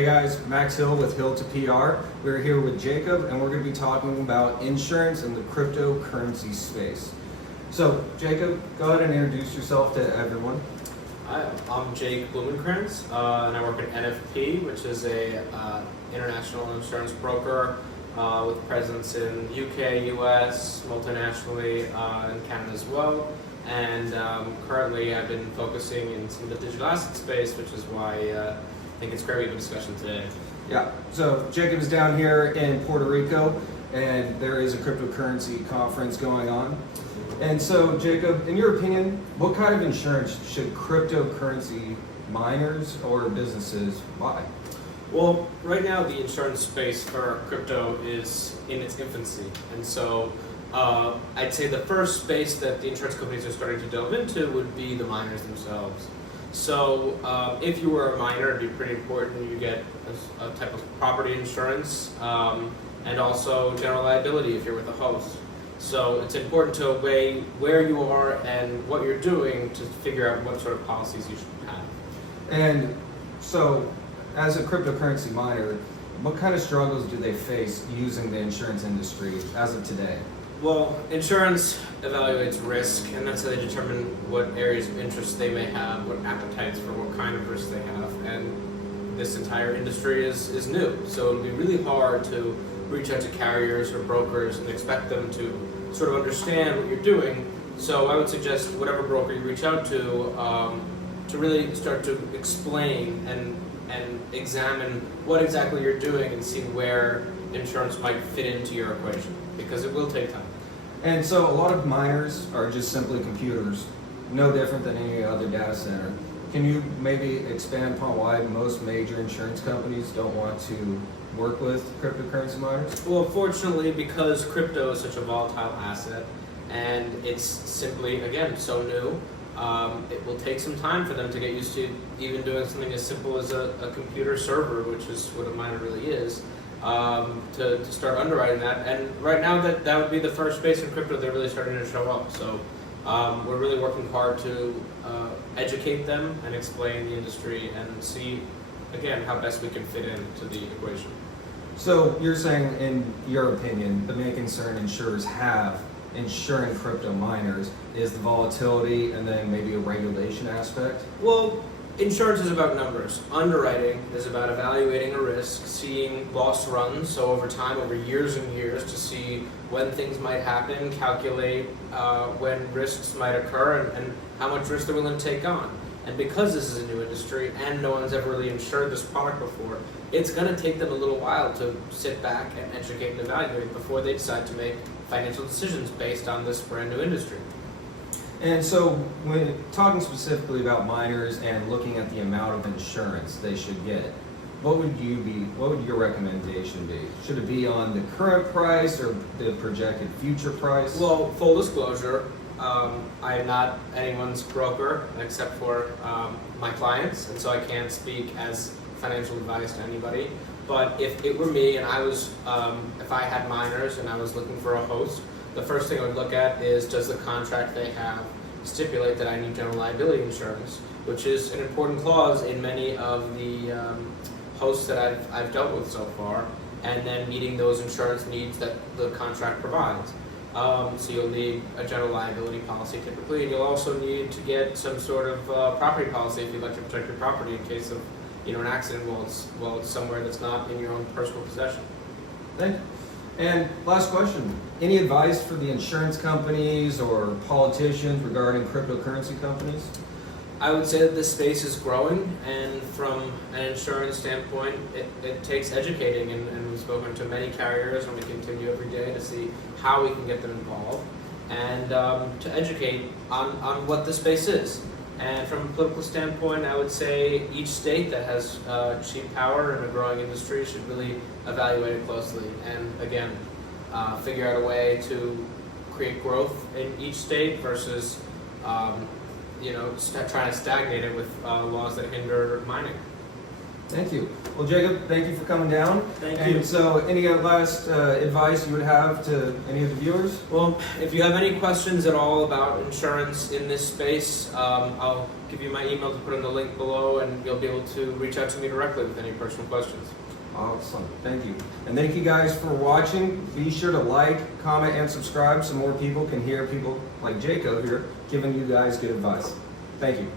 Hey guys, Max Hill with Hill to PR. We're here with Jacob and we're going to be talking about insurance in the cryptocurrency space. So Jacob, go ahead and introduce yourself to everyone. Hi, I'm Jake Blumenkrantz, and I work at NFP, which is a international insurance broker with presence in UK, US, multinationally, and Canada as well. And currently I've been focusing in some of the digital asset space, which is why I think it's great we have a discussion today. Yeah, so Jacob is down here in Puerto Rico and there is a cryptocurrency conference going on. And so Jacob, in your opinion, what kind of insurance should cryptocurrency miners or businesses buy? Well, right now the insurance space for crypto is in its infancy, and so I'd say the first space that the insurance companies are starting to delve into would be the miners themselves. So if you were a miner, it'd be pretty important you get a type of property insurance and also general liability if you're with a host. So it's important to weigh where you are and what you're doing to figure out what sort of policies you should have. And so as a cryptocurrency miner, what kind of struggles do they face using the insurance industry as of today? Well, insurance evaluates risk, and that's how they determine what areas of interest they may have, what appetites for what kind of risk they have. And this entire industry is new, so it'll be really hard to reach out to carriers or brokers and expect them to sort of understand what you're doing. So I would suggest whatever broker you reach out to really start to explain and examine what exactly you're doing and see where insurance might fit into your equation, because it will take time. And so a lot of miners are just simply computers, no different than any other data center. Can you maybe expand upon why most major insurance companies don't want to work with cryptocurrency miners? Well, fortunately, because crypto is such a volatile asset and it's simply, again, so new, it will take some time for them to get used to even doing something as simple as a computer server, which is what a miner really is, to start underwriting that. And right now that would be the first space in crypto they're really starting to show up. So we're really working hard to educate them and explain the industry and see, again, how best we can fit into the equation. So you're saying, in your opinion, the main concern insurers have insuring crypto miners is the volatility and then maybe a regulation aspect? Well, insurance is about numbers. Underwriting is about evaluating a risk, seeing loss runs, so over time, over years and years, to see when things might happen, calculate when risks might occur and how much risk they're willing to take on. And because this is a new industry and no one's ever really insured this product before, it's going to take them a little while to sit back and educate and evaluate before they decide to make financial decisions based on this brand new industry. And so when talking specifically about miners and looking at the amount of insurance they should get, what would your recommendation be? Should it be on the current price or the projected future price? Well, full disclosure, I am not anyone's broker except for my clients, and so I can't speak as financial advice to anybody. But if it were me and I was, if I had miners and I was looking for a host, the first thing I would look at is, does the contract they have stipulate that I need general liability insurance, which is an important clause in many of the hosts that I've dealt with so far, and then meeting those insurance needs that the contract provides. So you'll need a general liability policy typically, and you'll also need to get some sort of property policy if you'd like to protect your property in case of an accident while it's somewhere that's not in your own personal possession. Thank you. And last question, any advice for the insurance companies or politicians regarding cryptocurrency companies? I would say that this space is growing, and from an insurance standpoint, it takes educating, and we've spoken to many carriers, and we continue every day to see how we can get them involved, and to educate on what the space is. And from a political standpoint, I would say each state that has cheap power and a growing industry should really evaluate it closely, and again, figure out a way to create growth in each state versus trying to stagnate it with laws that hinder mining. Thank you. Well, Jacob, thank you for coming down. Thank and you. So, any last advice you would have to any of the viewers? Well, if you have any questions at all about insurance in this space, I'll give you my email to put in the link below, and you'll be able to reach out to me directly with any personal questions. Awesome. Thank you. And thank you guys for watching. Be sure to like, comment, and subscribe so more people can hear people like Jacob here giving you guys good advice. Thank you.